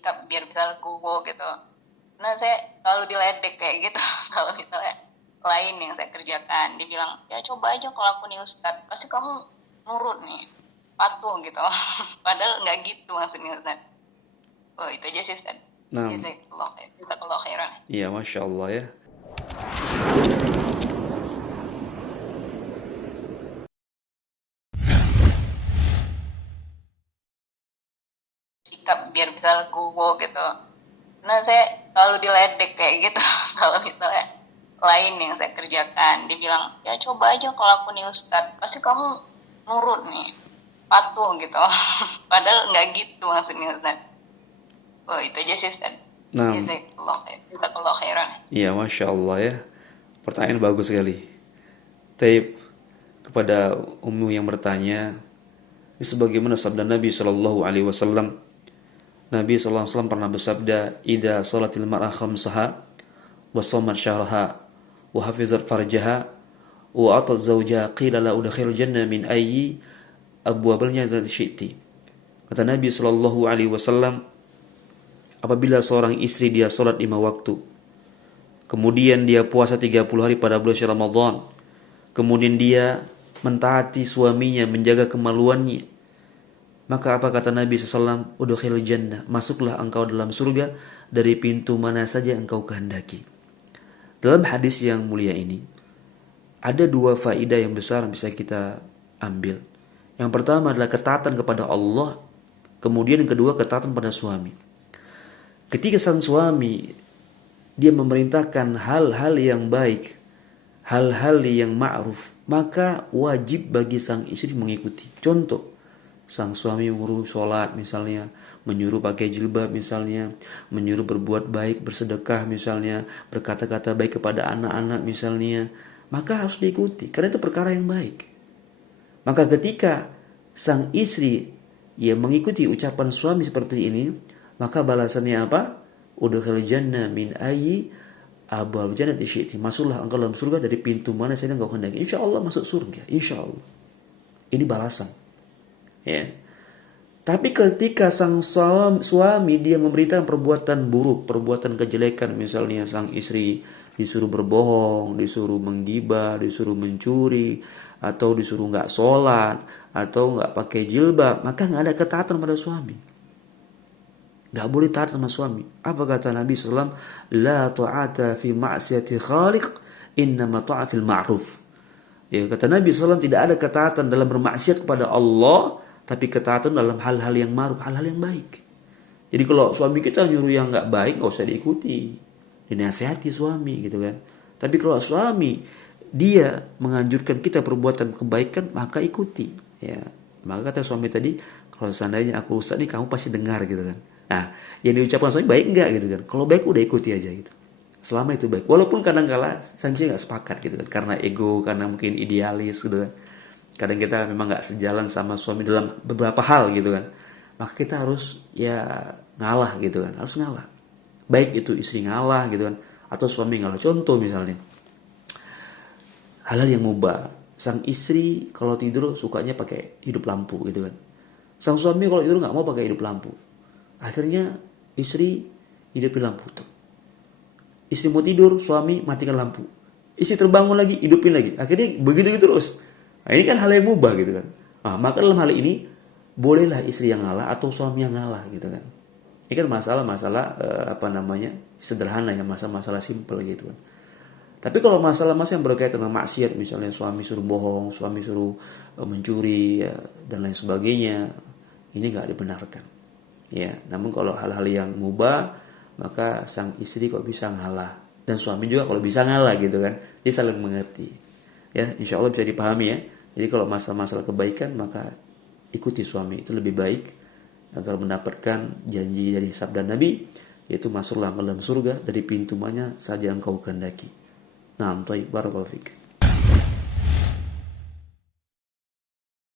sikap biar bisa legowo gitu. Nah saya selalu diledek kayak gitu kalau misalnya lain yang saya kerjakan, dia bilang ya coba aja kalau aku nih Ustadz, pasti kamu nurut nih, patuh gitu. Padahal nggak gitu maksudnya Ustadz. Oh itu aja sih Ustadz. Nah, Jazakallah khairan. iya Masya Allah ya. Sikap biar bisa legowo gitu. Nah saya selalu diledek kayak gitu kalau misalnya lain yang saya kerjakan, dia bilang ya coba aja kalau aku nih Ustadz, pasti kamu nurut nih, patuh gitu. Padahal nggak gitu maksudnya Ustadz. Oh itu aja sih Ustadz. Nah, Jazakallah khairan. iya Masya Allah ya. Pertanyaan bagus sekali. Taib kepada Ummu yang bertanya, ini sebagaimana sabda Nabi Shallallahu Alaihi Wasallam. Nabi Sallallahu Alaihi Wasallam pernah bersabda, "Ida salatil mar'ah khamsaha, wa shamat syahraha, wa hafizat farjaha, wa atat zawjaha, qila la udkhilul jannah min ayyi abwabil jannati syi'ti." Kata Nabi Sallallahu Alaihi Wasallam, apabila seorang istri dia salat 5 waktu, kemudian dia puasa 30 hari pada bulan Ramadan, kemudian dia mentaati suaminya, menjaga kemaluannya, maka apa kata Nabi SAW? Udkhil jannah, masuklah engkau dalam surga dari pintu mana saja engkau kehendaki. Dalam hadis yang mulia ini, ada dua faedah yang besar yang bisa kita ambil. Yang pertama adalah ketaatan kepada Allah, kemudian yang kedua ketaatan pada suami. Ketika sang suami dia memerintahkan hal-hal yang baik, hal-hal yang ma'ruf, maka wajib bagi sang istri mengikuti. Contoh, sang suami menyuruh sholat misalnya, menyuruh pakai jilbab misalnya, menyuruh berbuat baik, bersedekah misalnya, berkata-kata baik kepada anak-anak misalnya, maka harus diikuti, karena itu perkara yang baik. Maka ketika sang istri ia mengikuti ucapan suami seperti ini, maka balasannya apa? Udkhil jannah min ayyi abwab jannati syi'ti. Masuklah engkau dalam surga dari pintu mana saja engkau kehendaki. Insyaallah masuk surga, insyaallah. Ini balasan. Ya. Tapi ketika sang suami dia memberitakan perbuatan buruk, perbuatan kejelekan, misalnya sang istri disuruh berbohong, disuruh menggibah, disuruh mencuri, atau disuruh nggak sholat, atau nggak pakai jilbab, maka nggak ada ketaatan pada suami. Nggak boleh taat sama suami. Apa kata Nabi SAW? La ta'ata fi ma'siyati khaliq, innama ta'a fil ma'ruf. Ya, kata Nabi SAW, tidak ada ketaatan dalam bermaksiat kepada Allah, tapi ketaatan dalam hal-hal yang ma'ruf, hal-hal yang baik. Jadi kalau suami kita nyuruh yang nggak baik, nggak usah diikuti. Dinasihati suami gitu kan. Tapi kalau suami dia menganjurkan kita perbuatan kebaikan, maka ikuti. Ya, maka kata suami tadi, kalau seandainya aku rusak nih, kamu pasti dengar gitu kan. Nah, yang diucapkan suami baik enggak gitu kan. Kalau baik udah ikuti aja gitu. Selama itu baik. Walaupun kadang-kala sang istri nggak sepakat gitu kan. Karena ego, karena mungkin idealis gitu kan. Kadang kita memang nggak sejalan sama suami dalam beberapa hal gitu kan. Maka kita harus ya ngalah gitu kan. Harus ngalah. Baik itu istri ngalah gitu kan. Atau suami ngalah. Contoh misalnya. Hal-hal yang mubah. Sang istri kalau tidur sukanya pakai hidup lampu gitu kan. Sang suami kalau tidur nggak mau pakai hidup lampu. Akhirnya istri hidupin lampu tuh. Istri mau tidur, suami matikan lampu. Istri terbangun lagi, hidupin lagi. Akhirnya begitu terus. Nah, ini kan hal yang mubah gitu kan. Nah, maka dalam hal ini bolehlah istri yang ngalah atau suami yang ngalah gitu kan. Ini kan masalah-masalah sederhana ya, masalah-masalah simple gitu kan. Tapi kalau masalah-masalah yang berkaitan dengan maksiat, misalnya suami suruh bohong, suami suruh mencuri ya, dan lain sebagainya, ini nggak dibenarkan. Ya, namun kalau hal-hal yang mubah, maka sang istri kok bisa ngalah dan suami juga kalau bisa ngalah gitu kan. Dia saling mengerti. Ya, insya Allah bisa dipahami ya. Jadi kalau masalah-masalah kebaikan maka ikuti suami, itu lebih baik agar mendapatkan janji dari sabda Nabi, yaitu masuklah ke dalam surga dari pintu mana saja engkau kehendaki. Nah, barakallahu fiik.